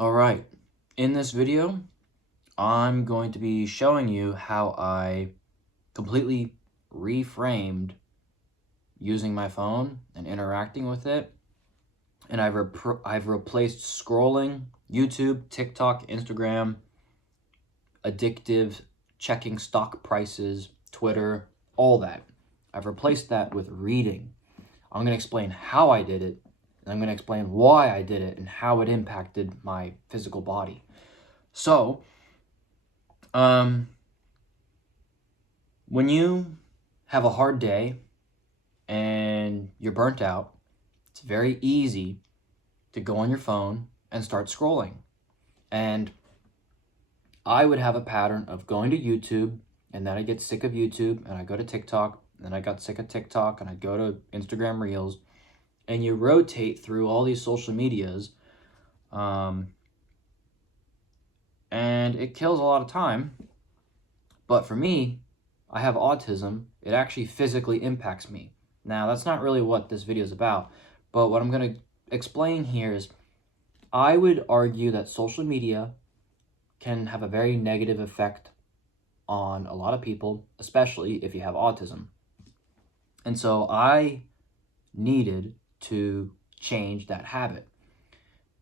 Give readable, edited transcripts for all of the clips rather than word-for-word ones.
All right, in this video, I'm going to be showing you how I completely reframed using my phone and interacting with it. And I've replaced scrolling, YouTube, TikTok, Instagram, addictive, checking stock prices, Twitter, all that. I've replaced that with reading. I'm going to explain how I did it, and I'm going to explain why I did it and how it impacted my physical body. So, when you have a hard day and you're burnt out, it's very easy to go on your phone and start scrolling. And I would have a pattern of going to YouTube, and then I get sick of YouTube, and I go to TikTok, and then I got sick of TikTok, and I go to Instagram Reels, and you rotate through all these social medias, and it kills a lot of time. But for me, I have autism. It actually physically impacts me. Now, that's not really what this video is about, but what I'm going to explain here is I would argue that social media can have a very negative effect on a lot of people, especially if you have autism. And so I needed to change that habit.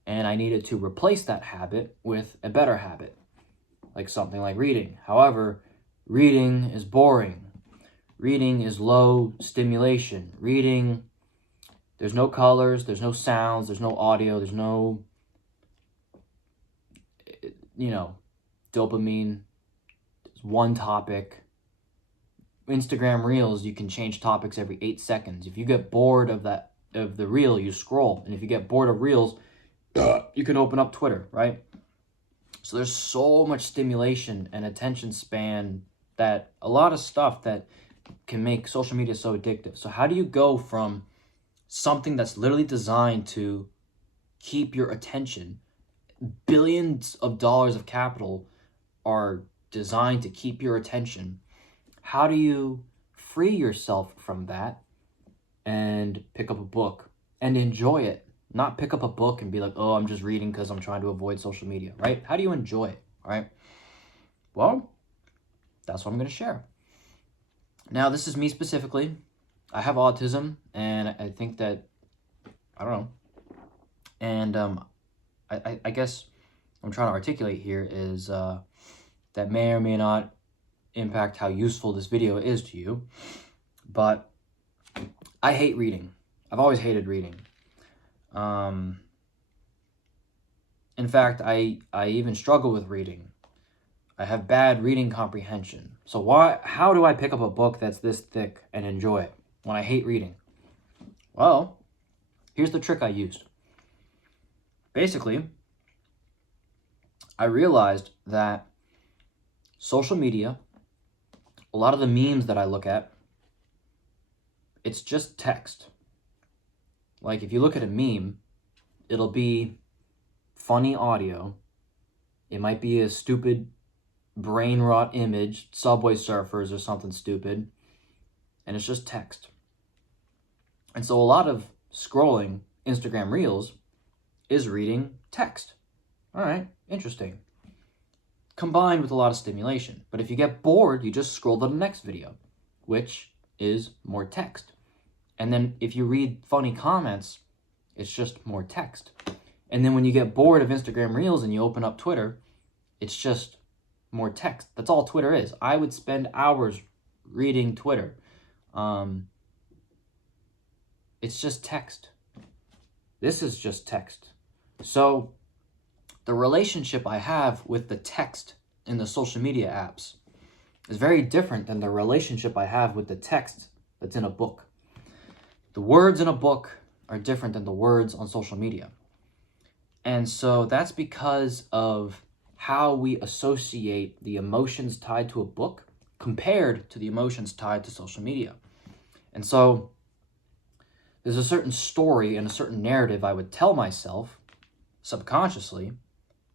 And I needed to replace that habit with a better habit, like something like reading. However, reading is boring. Reading is low stimulation. Reading, there's no colors, there's no sounds, there's no audio, there's no, dopamine. There's one topic. Instagram Reels, you can change topics every 8 seconds. If you get bored of the reel, you scroll. And if you get bored of Reels, you can open up Twitter, right? So there's so much stimulation and attention span, that a lot of stuff that can make social media so addictive. So how do you go from something that's literally designed to keep your attention? Billions of dollars of capital are designed to keep your attention. How do you free yourself from that and pick up a book and enjoy it? Not pick up a book and be like, oh, I'm just reading because I'm trying to avoid social media, right? How do you enjoy it, all right? Well, that's what I'm going to share. Now, this is me specifically. I have autism, and I think that, I don't know, and I guess what I'm trying to articulate here is that may or may not impact how useful this video is to you, but I hate reading. I've always hated reading. In fact, I even struggle with reading. I have bad reading comprehension. So how do I pick up a book that's this thick and enjoy it when I hate reading? Well, here's the trick I used. Basically, I realized that social media, a lot of the memes that I look at, it's just text. Like, if you look at a meme, it'll be funny audio. It might be a stupid brain rot image, Subway Surfers or something stupid, and it's just text. And so a lot of scrolling Instagram Reels is reading text. All right, interesting. Combined with a lot of stimulation. But if you get bored, you just scroll to the next video, which is more text. And then if you read funny comments, it's just more text. And then when you get bored of Instagram Reels and you open up Twitter, it's just more text. That's all Twitter is. I would spend hours reading Twitter. It's just text. This is just text. So the relationship I have with the text in the social media apps is very different than the relationship I have with the text that's in a book. The words in a book are different than the words on social media. And so that's because of how we associate the emotions tied to a book compared to the emotions tied to social media. And so there's a certain story and a certain narrative I would tell myself subconsciously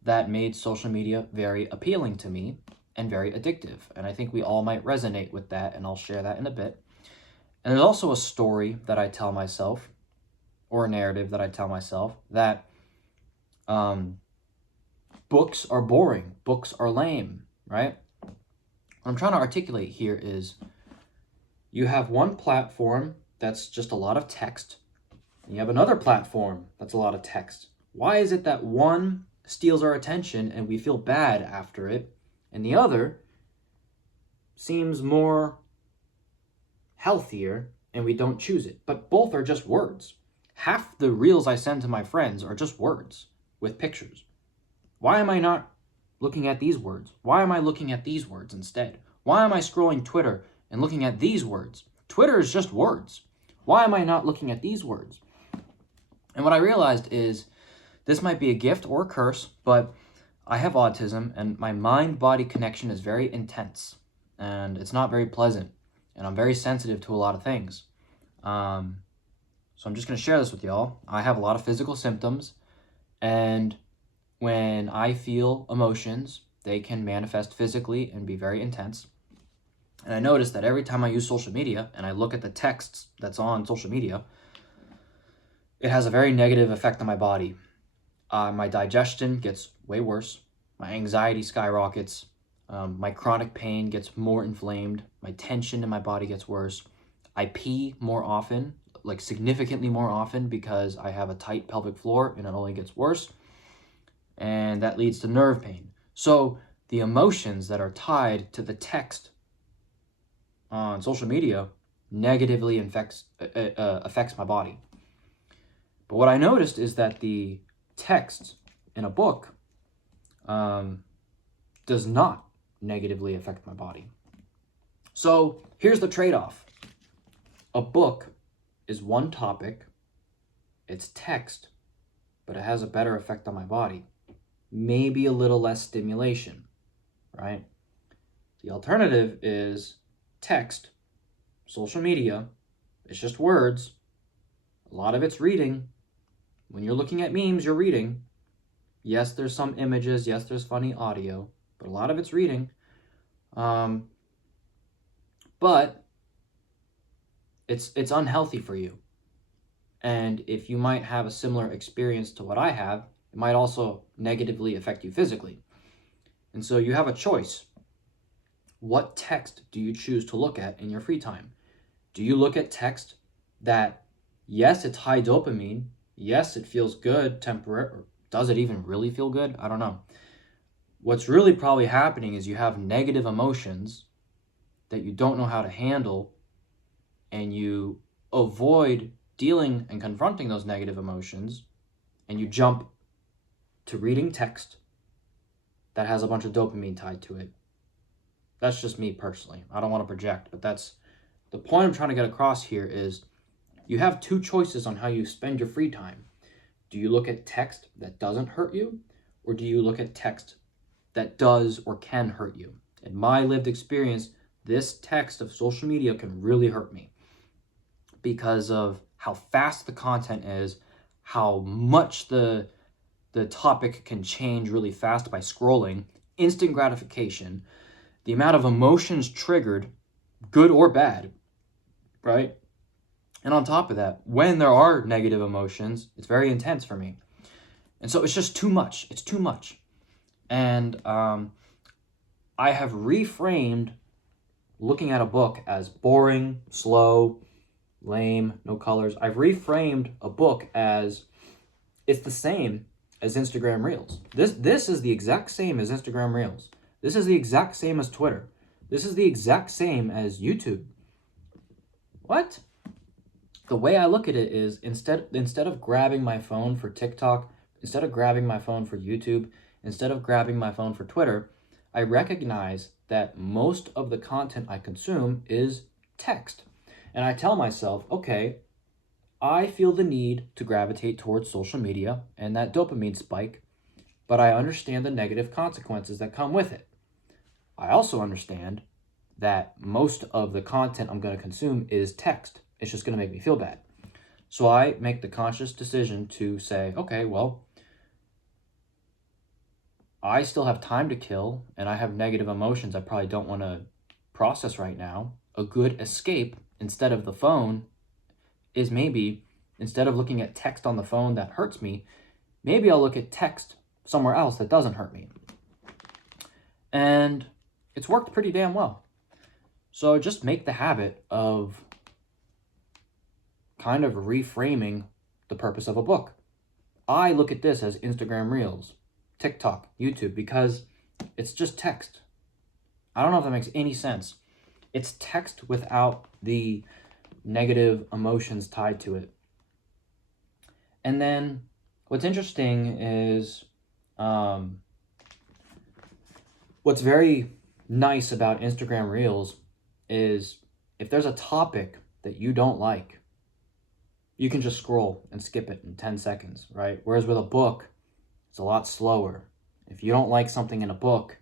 that made social media very appealing to me and very addictive. And I think we all might resonate with that, and I'll share that in a bit. And there's also a story that I tell myself, or a narrative that I tell myself, that books are boring, books are lame, right? What I'm trying to articulate here is you have one platform that's just a lot of text, and you have another platform that's a lot of text. Why is it that one steals our attention and we feel bad after it, and the other seems more healthier and we don't choose it? But both are just words. Half the reels I send to my friends are just words with pictures. Why am I not looking at these words? Why am I looking at these words instead? Why am I scrolling Twitter and looking at these words? Twitter is just words. Why am I not looking at these words? And what I realized is this might be a gift or a curse, but I have autism and my mind-body connection is very intense and it's not very pleasant, and I'm very sensitive to a lot of things. So I'm just going to share this with y'all. I have a lot of physical symptoms, and when I feel emotions, they can manifest physically and be very intense. And I notice that every time I use social media and I look at the texts that's on social media, it has a very negative effect on my body. My digestion gets way worse. My anxiety skyrockets. My chronic pain gets more inflamed. My tension in my body gets worse. I pee more often, like significantly more often, because I have a tight pelvic floor and it only gets worse. And that leads to nerve pain. So the emotions that are tied to the text on social media negatively affects my body. But what I noticed is that the text in a book does not negatively affect my body. So here's the trade-off. A book is one topic, it's text, but it has a better effect on my body. Maybe a little less stimulation, right? The alternative is text, social media, it's just words. A lot of it's reading. When you're looking at memes, you're reading. Yes, there's some images. Yes, there's funny audio, but a lot of it's reading. But it's unhealthy for you. And if you might have a similar experience to what I have, it might also negatively affect you physically. And so you have a choice. What text do you choose to look at in your free time? Do you look at text that, yes, it's high dopamine, yes, it feels good temporarily, does it even really feel good? I don't know. What's really probably happening is you have negative emotions that you don't know how to handle, and you avoid dealing and confronting those negative emotions, and you jump to reading text that has a bunch of dopamine tied to it. That's just me personally. I don't want to project, but that's the point I'm trying to get across here is you have two choices on how you spend your free time. Do you look at text that doesn't hurt you, or do you look at text that does or can hurt you? In my lived experience, this text of social media can really hurt me because of how fast the content is, how much the topic can change really fast by scrolling, instant gratification, the amount of emotions triggered, good or bad, right? And on top of that, when there are negative emotions, it's very intense for me. And so it's just too much. It's too much. And I have reframed looking at a book as boring, slow, lame, no colors. I've reframed a book as it's the same as Instagram Reels. This is the exact same as Instagram Reels. This is the exact same as Twitter. This is the exact same as YouTube. What? The way I look at it is instead of grabbing my phone for TikTok, instead of grabbing my phone for YouTube, instead of grabbing my phone for Twitter, I recognize that most of the content I consume is text. And I tell myself, okay, I feel the need to gravitate towards social media and that dopamine spike, but I understand the negative consequences that come with it. I also understand that most of the content I'm going to consume is text. It's just going to make me feel bad. So I make the conscious decision to say, okay, well, I still have time to kill and I have negative emotions I probably don't want to process right now. A good escape instead of the phone is maybe, instead of looking at text on the phone that hurts me, maybe I'll look at text somewhere else that doesn't hurt me. And it's worked pretty damn well. So just make the habit of kind of reframing the purpose of a book. I look at this as Instagram Reels, TikTok, YouTube, because it's just text. I don't know if that makes any sense. It's text without the negative emotions tied to it. And then what's interesting is what's very nice about Instagram Reels is if there's a topic that you don't like, you can just scroll and skip it in 10 seconds, right? Whereas with a book, it's a lot slower. If you don't like something in a book,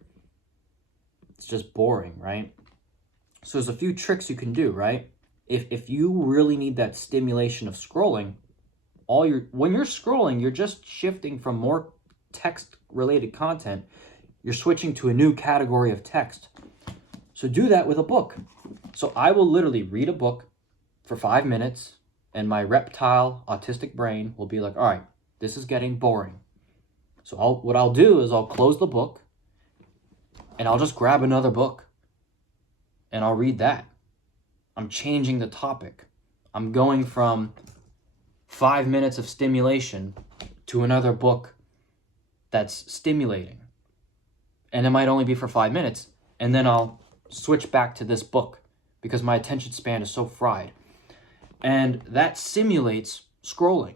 it's just boring, right? So there's a few tricks you can do, right? If you really need that stimulation of scrolling, when you're scrolling, you're just shifting from more text-related content. You're switching to a new category of text. So do that with a book. So I will literally read a book for 5 minutes, and my reptile autistic brain will be like, all right, this is getting boring. So what I'll do is I'll close the book, and I'll just grab another book, and I'll read that. I'm changing the topic. I'm going from 5 minutes of stimulation to another book that's stimulating. And it might only be for 5 minutes, and then I'll switch back to this book because my attention span is so fried. And that simulates scrolling.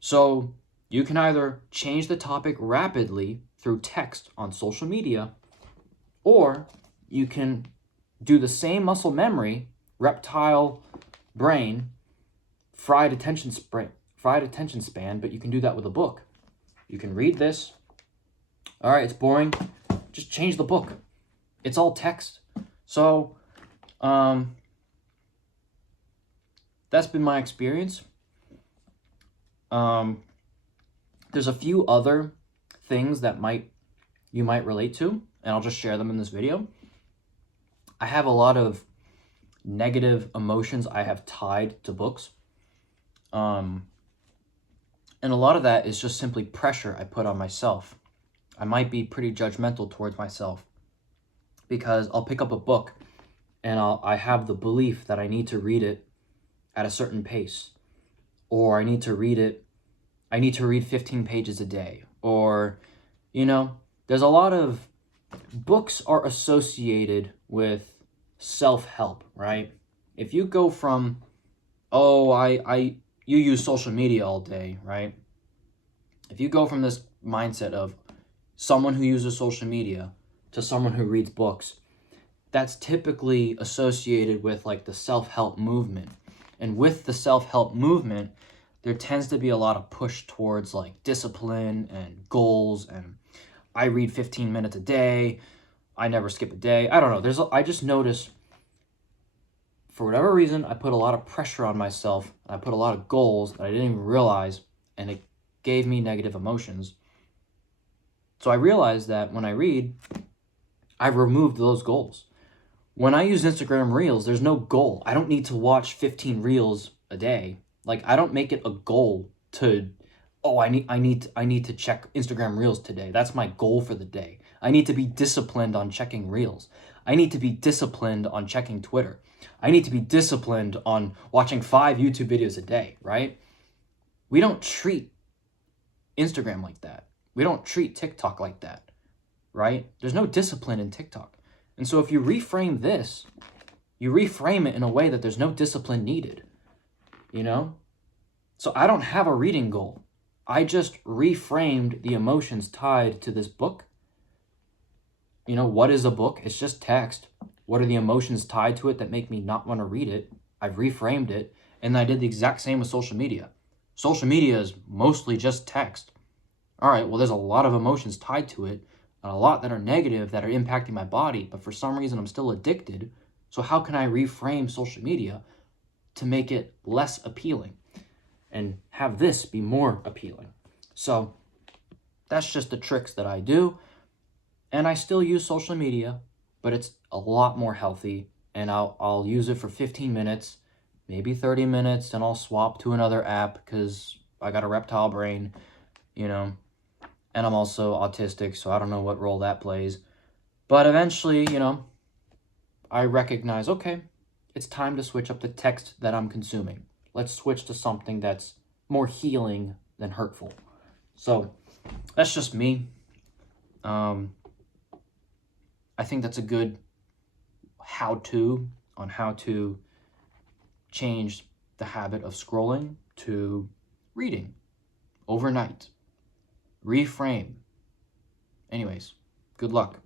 So you can either change the topic rapidly through text on social media, or you can do the same muscle memory, reptile brain, fried attention span, but you can do that with a book. You can read this. All right, it's boring. Just change the book. It's all text. So, that's been my experience. There's a few other things that you might relate to, and I'll just share them in this video. I have a lot of negative emotions I have tied to books. And a lot of that is just simply pressure I put on myself. I might be pretty judgmental towards myself because I'll pick up a book and I have the belief that I need to read it at a certain pace, or I need to read 15 pages a day, or, there's a lot of books are associated with self-help, right? If you go from, you use social media all day, right? If you go from this mindset of someone who uses social media to someone who reads books, that's typically associated with like the self-help movement. And with the self-help movement, there tends to be a lot of push towards like discipline and goals, and I read 15 minutes a day, I never skip a day. I don't know. I just noticed, for whatever reason, I put a lot of pressure on myself. I put a lot of goals that I didn't even realize, and it gave me negative emotions. So I realized that when I read, I've removed those goals. When I use Instagram Reels, there's no goal. I don't need to watch 15 Reels a day. Like, I don't make it a goal to, I need to check Instagram Reels today. That's my goal for the day. I need to be disciplined on checking Reels. I need to be disciplined on checking Twitter. I need to be disciplined on watching 5 YouTube videos a day, right? We don't treat Instagram like that. We don't treat TikTok like that, right? There's no discipline in TikTok. And so if you reframe this, you reframe it in a way that there's no discipline needed, So I don't have a reading goal. I just reframed the emotions tied to this book. What is a book? It's just text. What are the emotions tied to it that make me not want to read it? I've reframed it, and I did the exact same with social media. Social media is mostly just text. All right, well, there's a lot of emotions tied to it, and a lot that are negative that are impacting my body, but for some reason I'm still addicted. So how can I reframe social media to make it less appealing and have this be more appealing? So that's just the tricks that I do. And I still use social media, but it's a lot more healthy, and I'll use it for 15 minutes, maybe 30 minutes, and I'll swap to another app because I got a reptile brain, And I'm also autistic, so I don't know what role that plays. But eventually, I recognize, okay, it's time to switch up the text that I'm consuming. Let's switch to something that's more healing than hurtful. So that's just me. I think that's a good how-to on how to change the habit of scrolling to reading overnight. Reframe. Anyways, good luck.